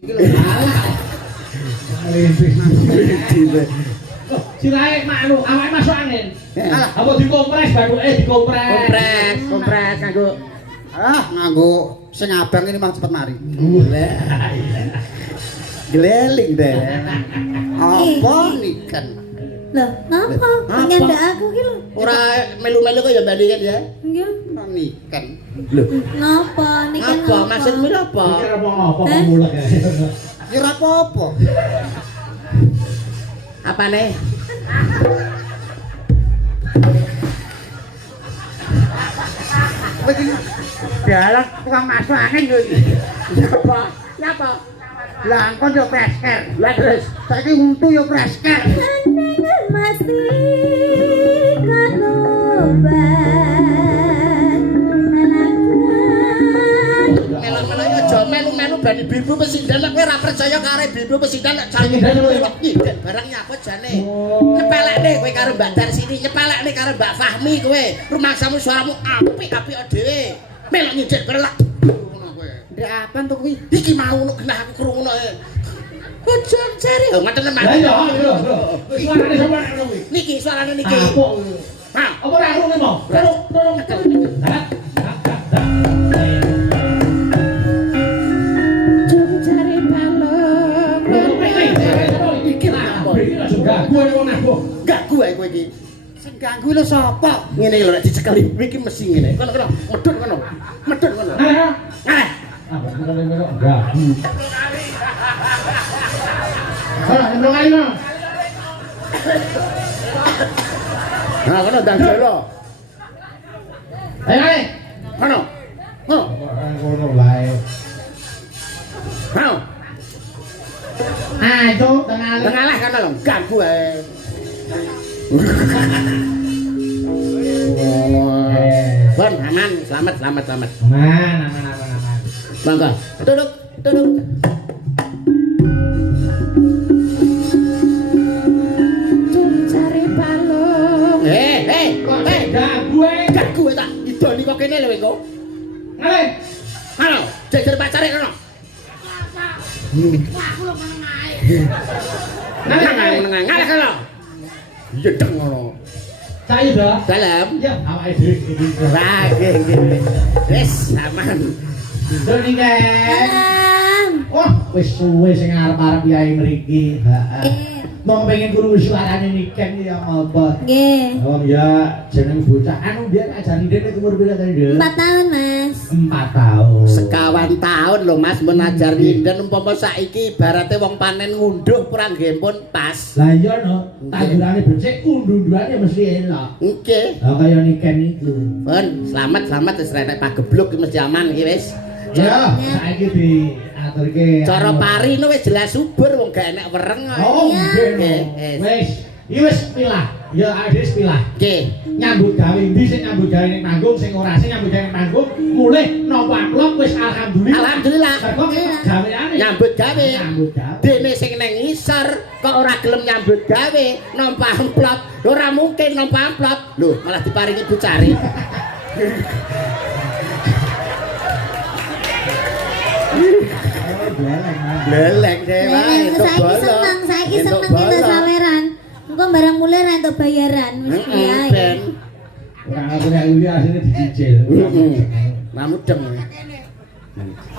Iki lho. Sirahe maknu, awake masuk angin. Apa dikompres bathuke dikompres. Kompres kanggo nganggo sing abang ini mang cepet mari. Geleling deh. Apa niken? Loh, napa? Nyandak aku ki lho. Ora melu-melu kok ya bandingan ya. Nggih. Ora niken. Lho, Napa? Niki apa maksudmu apa? Kira apa mulek. Ya ora apa-apa. Apane? Kowe iki dalah tukang masuk angin yo iki. Apa? Napa? Lah engko yo presker. Lah terus Saiki untu yo presker. Dengan masih kaloban melu-melu aja melu-melu bani bibu pesindan kowe ora percaya karo bibu pesindan nek cari barang nyapa jane. Nyepelekne kowe karo Mbak Dar sini, nyepelekne karo Mbak Fahmi kowe. Rumangsamu suaramu apik-apik dhewe. Melok nyindir berlak. Ngono kowe. Ndek apaan to kuwi? Iki mau ngono genah aku krungu e. Hujan cari. Oh, ngoten tenan. Lah iya, lho. Suarane sapa nek ngono kuwi? Niki suarane niki. Apuk. Ha, Apa ora ngrungu mau? Tolong. jum cari balong. Iki lah. Iki lah ganggu wong aku. Gagu ae kowe iki. Sing ganggu lho sapa? Ngene lho nek dicekeli iki mesti ngene. Kono medhun kono. Medhun kono. Nah, Ah, apa kok ganggu. Ora, nyemplung kali mau. nah kono ndang jolo. Ayo. Kono. Kono. Ngono lae. Mau. Ayo, tengah. Tengalah kono lho, ganggu ae. Bon, aman, selamat. Aman. Mangga. Duduk. Jum cari balong. Ganggu ae. Ganggu tak idoni kok kene lho engko. Ngale. Halo, jejer pacare kono. Ngalah kono. Yedeng ngono. Saya dah. Dalam. Ya, awake dhewe. Lah, nggih. Wis aman. Doni kan. Alam. Wah, wis suwe sing arep-arep yai mriki. Heeh. Mau pengen guru suarane niken ya apa? Nggih. Oh ya, jeneng bocah anu dia ajari dene umur pira tadi, Dek? 4 tahun, Mas. 4 tahun. Sekawan tahun lho Mas menajar nginden umpama saiki ibarate wong panen ngunduh kurang nggih pun pas. Lah iya no, tanjurane becik undu-unduane mesti enak. Nggih. Lah kaya niken iku. Pun selamat wis renek pagebluk mesti aman iki wis. Ya, saiki diaturke. Cara pari no wis jelas subur wong gak enek wereng kok. Oh, nggih. Nggih. Wis, iki wis pilah. Ya adis pilah. Nggih. Nyambut gawe ndi sing nyambut gawe ning panggung, sing ora sing nyambut gawe ning panggung, mulih nampa amplop wis alhamdulillah. Alhamdulillah. Kok gaweane Nyambut gawe. Nyambut gawe. Dene sing nang ngisor kok ora gelem nyambut gawe nampa amplop. Ora mungkin nampa amplop. Lho, malah diparingi bucare. Leleng deh, Saiki seneng kita saweran. Engko barang mulai ra entuk bayaran wis piye. Ben. Ora aku nek uli asline dicicil. Mamudeng.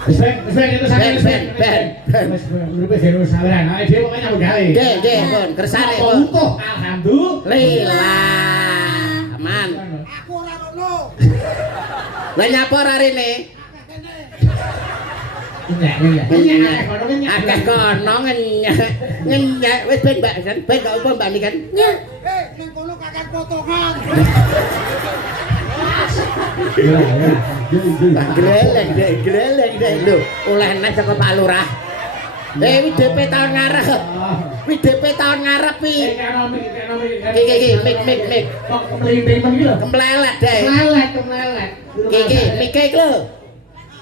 Wis itu sampe Ben. Wis uripe gero saweran. Ae dhewe kok nyambut gawe. Nggih, pun kersane pun. Utuh, alhamdulillah. Aman. Aku ora ngono. Lah nyapa ora rene? Akeh kono ngenyek wis ben Mbak kan ben gak apa Mbak kan. Nya. Ning kono kakek potongan. Gleleng deh lho oleh nek saka Pak Lurah. WDP tahun ngarep. WDP tahun ngarep iki. Iki mik. Kemplelet deh. Kemlelet. Iki mik iki lho.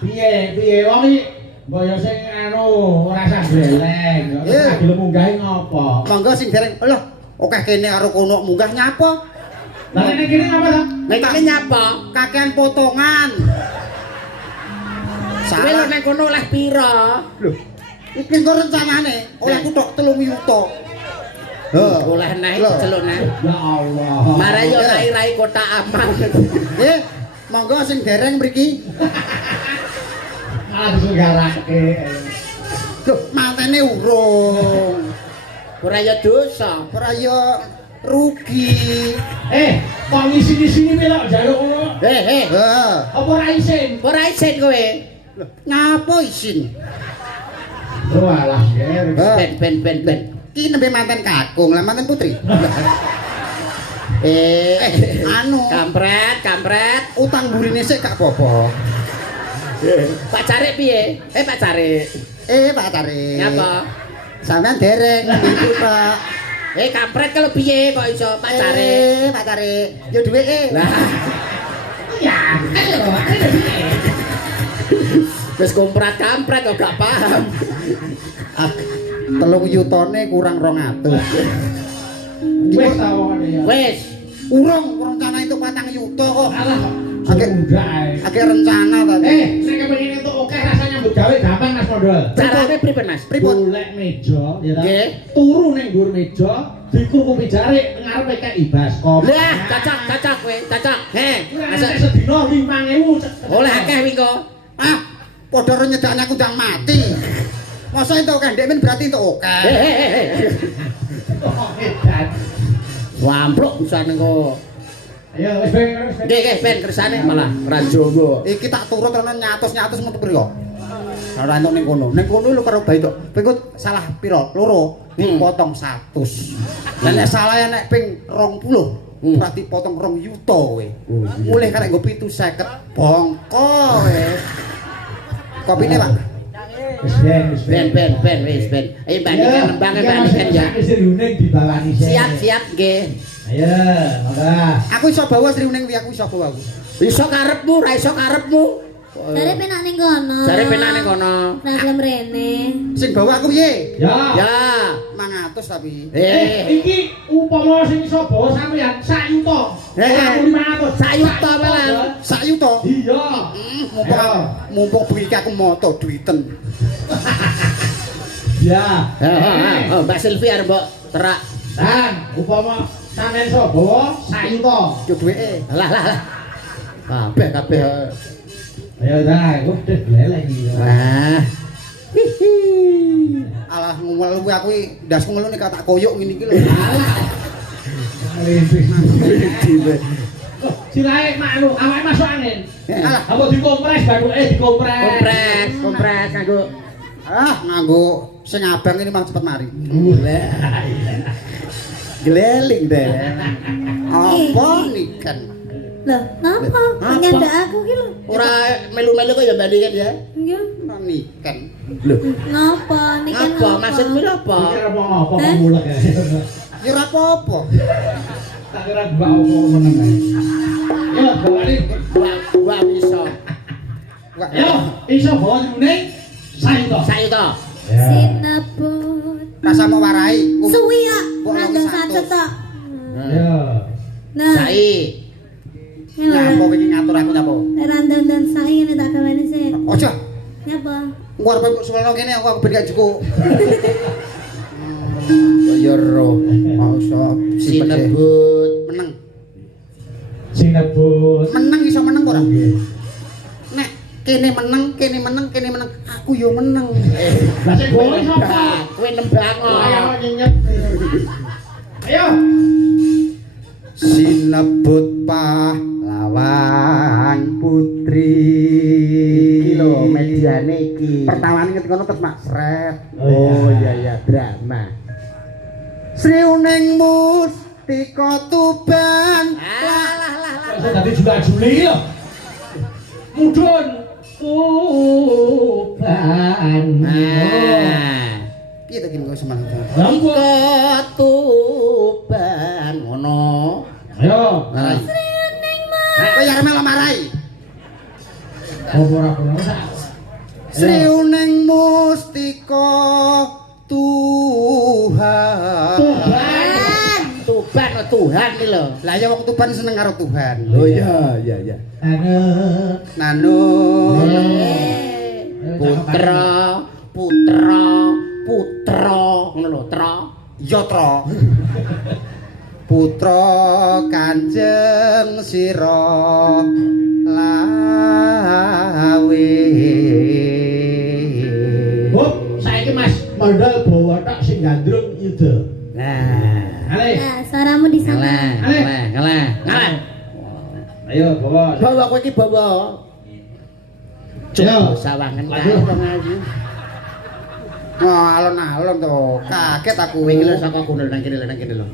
Piye wong iki mbaya sing anu ora sah gleleng. Ora gelem munggahi ngopo? Monggo sing dereng. Lho, akeh kene karo kono munggah nyapa? Lah nek kene apa to? Nek iki nyapa? Kakean potongan. Kowe lho nek kono oleh pira? Lho, Iki kok rencanane oleh kutok 3 yuta. Oleh naik celuk naik. Ya Allah. Marah yo rai-rai kota aman. Monggo sing dereng mriki. Malah disegarake. Loh, mantene urung. Ora yo dosa. Ora ya rugi. Kok ngisi-sini melok njaluk ngono? Apa ora isin? Ora isin kowe. Ngapa isin? Oh alah, Ger. Ben. Ki nembe manten kakung, lah manten putri. Anu, kampret. utang burine sik gak apa-apa. Pacare piye? Pacare. Pak Cari. Ngapa? Sampeyan dereng iku, Pak. Kampret kalau piye kok iso pacare? Pak Cari. Yo duweke. Lah. Ya, Wis kampret kok gak paham. 3 yutane kurang 200. wis ta wongane ya. Wis. Urung rencana itu 4 yuta kok. Alah, Agak rencana tadi. nek kepengin entuk akeh rasanya mbok gawe gampang Mas Mondol. Carane pripun Mas? Golek meja, ya ta. Nggih. Turu ning dhuwur meja, dikukupi jare ngarepe kei baskom. Lah, cocok kowe, cocok. Masa sedina 5.000. Oleh akeh wingko. Padha ro nyedakne aku ndang mati. Masa entuk kendek men berarti entuk akeh. Wampluk bisa nengko. Ayo wis ben. Nggih, ben kersane malah ra jowo. Iki tak turut ana nyatus-nyatus metu priko. Ora entuk ning kono. Ning kono lho karo bae tok. Ping salah piro? Loro dipotong 100. Lah nek salah nek ping 20 berarti potong 2 yuta kowe. Mulih karek nggo 750 bongko kowe. Kopine, Pak. Wis Ben wis ben. Bandingkan ya. Wis runing dibawani sik. Siap nggih. Ayo, monggo. Aku iso bawa sriuning wi aku iso bawa aku. Iso karepmu, ra iso karepmu. Jare penak ning kono. Jare penak ning kono. Ra gelem rene. Sing bawa aku piye? Ya. 500 tapi. Iki upama sing iso bawa sampean 1 yuta. 500. 1 yuta malah. 1 yuta. Iya. Mumpung duit aku moto duiten. Ya. Mbak Silvi arep mbok terak. Dan upama sampean iso bawa 1 yuta. Yo duweke. Lah. Kabeh. Ayo dah, udah leleh iki. Wah. Alah ngelu aku ndasku ngelu nek tak koyok ngene iki lho. Sirahe maknu, awake masuk angin. Alah, Apa dikompres bathuke dikompres. Kompres kanggo nganggo sing abang ini mang cepet mari. geleling deh. Apa nikan? Loh, ngapa? Nyandak aku ki lho. Ora melu-melu kok ya bandingan ya. Iya. Nikan. Lho, Ngapa? Nikan apa maksudmu apa? Mikir apa mulek ya. Ya ora apa-apa. Tak kira mbak apa meneng ae. Ya, bawani. Wa iso. Yo, iso bawa kuning. Sayu to. Sinabut. Rasa mau warai. Suwi ya. Mbok Randang nangis satu tok. Ya. Nah, Sai. Ya apa iki ngatur aku ta apa? randang dan sai ini tak kawani sih. Ojo. Nyapa? Engko arep kok suara kene aku ben gak cukup. Ya roh. Masa Sinebut. meneng. Sinebut. Meneng iso meneng ora? Nek kene meneng, aku yo meneng. Lah sing bawa sapa? Kowe nembang. Ayo nyenyet. Ayo. Sinebut pahlawan putri. Iki lho mediane iki. Pertawaan ngerti kono terus mak sret. Oh iya drama. Sriuning mustika tuban. Lah dadi juga Juli lho. Mudhun tuban. Piye to ki kok semangat. Ketuban ngono. Ayo. Kok ya melo marai. Ora sak. Sriuning mustika Tuhan. Tuban Tuhan iki lho. Lah ya wong Tuban seneng karo Tuhan. Oh iya. Nanu. Putra Putra ngono lho, Tra. Yatra. Putra Kanjeng Sira lawe. Hop, saiki Mas modal bawa tok sing gandrung yuda. Nah. Ale. Nah, suaramu di sana. Ngalah. Ayo bawa. Bawa kowe iki bawa. Yo, sawangan kae Aduh. wong ayu. Oh, alon-alon to. Kaget aku. Kowe iki lho saka kono nang kene lho.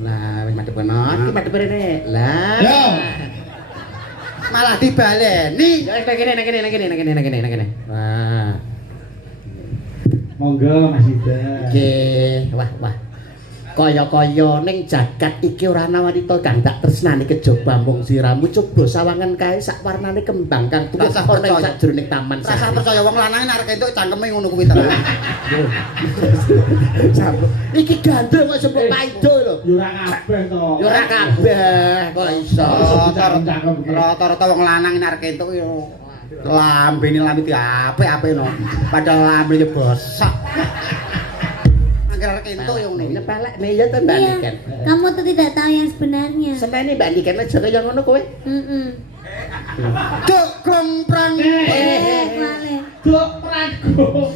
Lah, wis madhep kono. Iki madhep rene. Lah. Yo. Malah dibaleni. Ya wis nang kene. Wah. Monggo Mas Ida. Nggih, wah. Kaya-kaya ning jagat iki ora ana wanita kang tak tresnani kejaba mung siramu. Coba sawangan kae sak warnane kembang kang tuwa Rasa ana ing percaya. sajroning taman. Rasa percaya wong lanang nek entuk cangkeme ngono kuwi ta. Sampun. Iki gandeng kok sepuk paido lho. Yo ora kabeh to. Ya ora kabeh kok iso. Rata-rata wong lanang nek entuk yo lambene lambe apik-apik no. Padahal lambene bosok. Angger entuk yo ngene. Nepelek ya to Mbak Iya, Niken. kamu tuh tidak tahu yang sebenarnya. Semene Mbak Niken aja kaya ngono kowe. Duk komprang. Wale. Duk pranggung.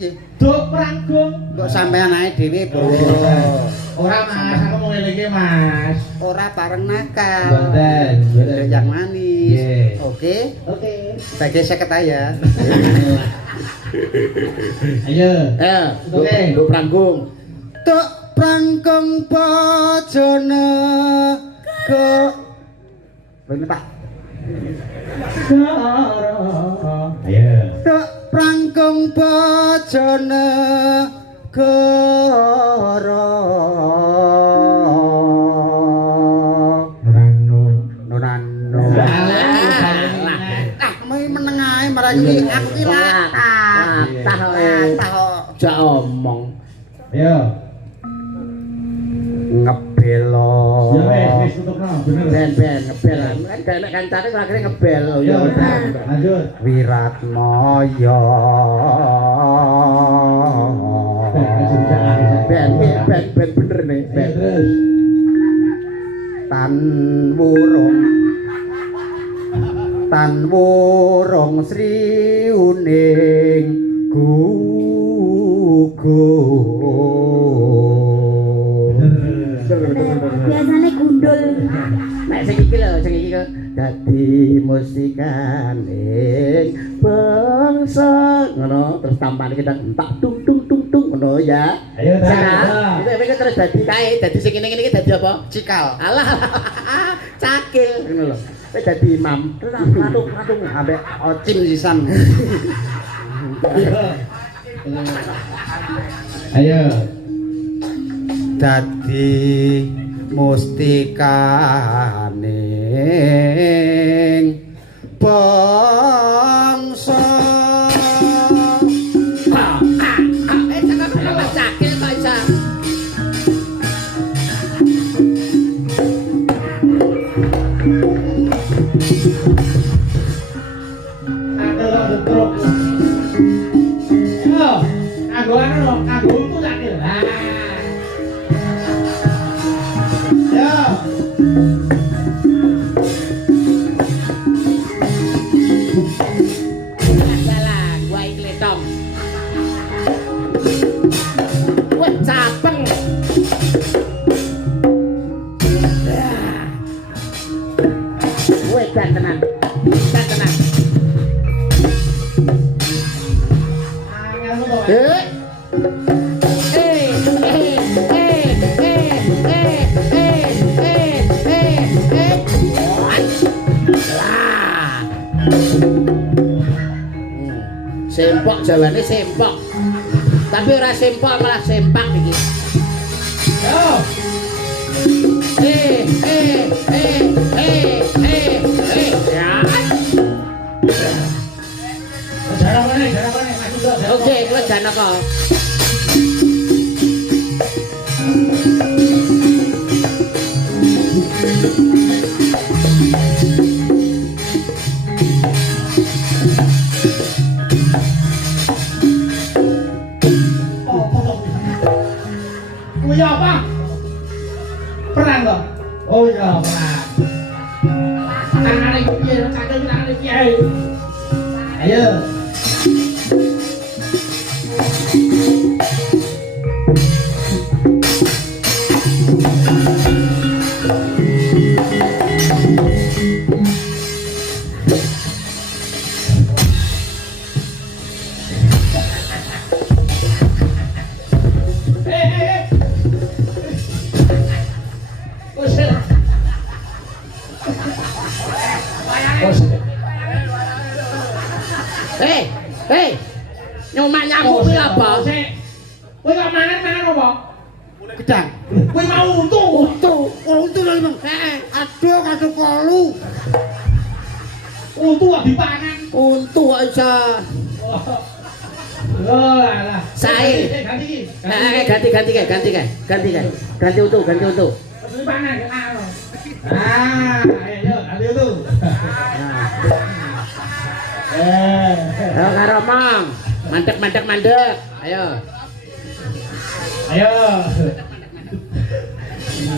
Nggih. Duk pranggung. Kok sampean ae dhewe, Bro. Ora Mas, aku mau ngelingi Mas. Ora bareng nakal. Mboten. Yang manis. Nggih. Oke. Oke. Bagi 50 ya. Ayo. Oke, nduk pranggung. Tuk prangkong bojone ke. Bener Pak. Ayo. Tuk prangkong bojone goro. Nurano. Mai meneng ae marang iki aku iki latah. Latah kok. Jak omong. Ayo. Ngebelo. Ya wis tutupno, bener. Ben ngebel. Kan gak enak kancane kok akhire ngebel. Ya lanjut. Wiratmaya. Ben bener nih. Ayo Ben. terus. Tan wurung sriuning gugur. Biasanya gundul. Nek sing iki kok dadi musikaning bangsa ngono terus tampane kita tak tung ngono ya. Ayo Nah, itu terus dadi kae, dadi sing ngene iki dadi apa? Cikal. Alah, cakil ngono lho. Kowe dadi imam, terus atung Ambek ocim sisan. Ayo. Dadi mustikaning bangsa. Cakil kok iso. Kanggo itu cakil. Ya. Jalan, gua iki letong. Wes capeng. Wes tenan. Sempok jawane sempok. Tapi ora sempok malah sempak iki. Yo. Ya. Jarang mana, masuk dulu. Oke, kuwi Janaka. Oh, potong Kuwi apa? Perang toh? Oh iya, perang. Tangane piye? Tangane piye? Ayo. Hei, nyomak nyamuk kuwi apa? Kowe kok mangan apa? Gedang. Kowe mau untu. Untu lho, Bang. Heeh. Aduh, kadung kolu. Untu kok dipangan. Untu kok iso. Oh lah. Sae. Ganti untu. Terus dipangan kan. Ayo ganti untu. Ayo karo mong. Mandek. Ayo.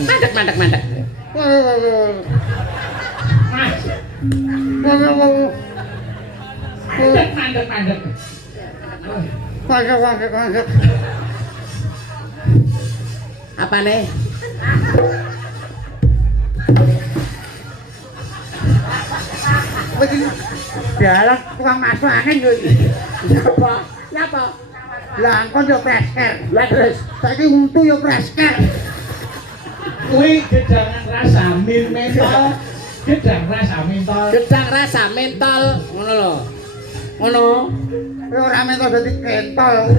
Mandek. Mandek. Apa nih? Dalah tukang masuk angin lho. Nyapa? Lah engkon yo presker. Lah terus Saiki untu yo presker. Kuwi gedangan rasa mentol. Gedang rasa mentol. gedang rasa mentol ngono lho. Ngono. Kowe ora mentol dadi kentol.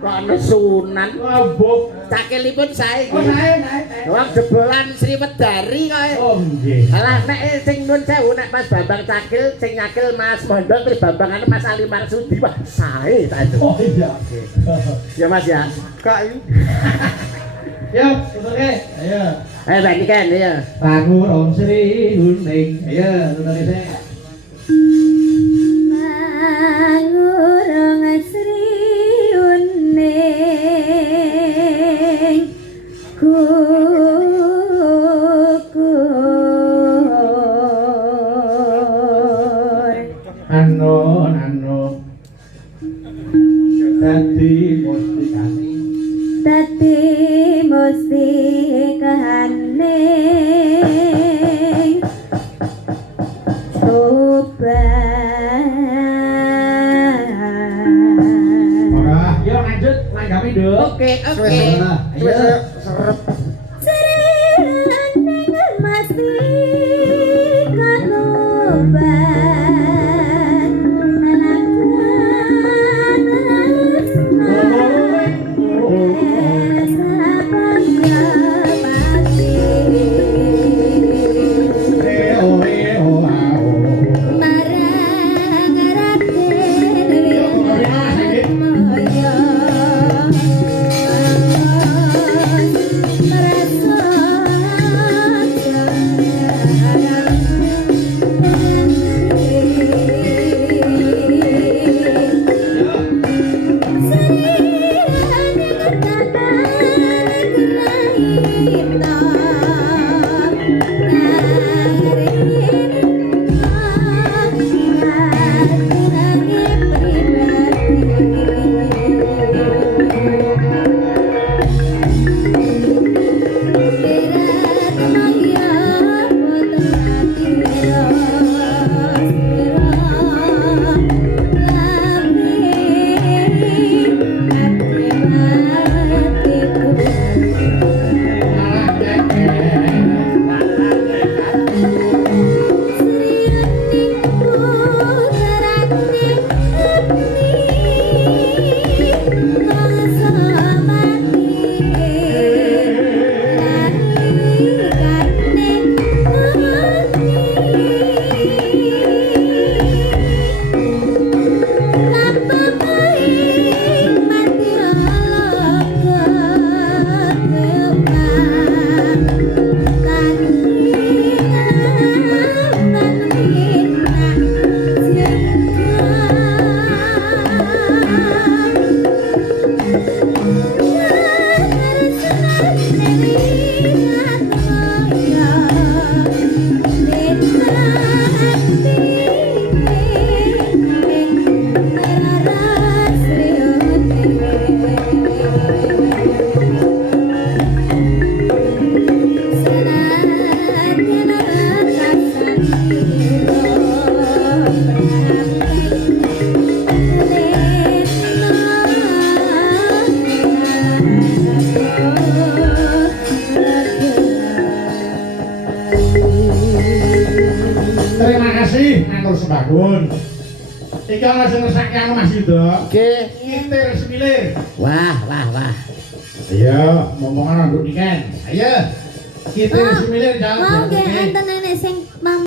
Kok ana sunan. Lombok. Cakilipun saiki. Oh, sae. Wong jebolan Sriwedari koe. Oh, nggih. Alah nek sing nun sewu nek Mas Bambang Cakil sing nyakil Mas Mondol terus Bambangane Mas Ali Marsudi wah sae ta itu. Oh iya. Ya Mas ya. Kak iki. Yo, tutuke. Ayo. Ayo bagi kan ya. Bangun Om Sri Huning. Ayo, tutuke sik. Mangurung Sri Uning kukur Anu dadi mustikane dadi mustikane coba ora yo lanjut langgami nduk Oke. ayo Serep. Sering masih kanoban matur sembahun. Iki ana sing ngersake anu Mas Yudo. Nggih. Kitir semilir. Wah. Ayo, momongan nduk niken. Ayo. Kitir semilir jalan. Mau nggih enten nenek sing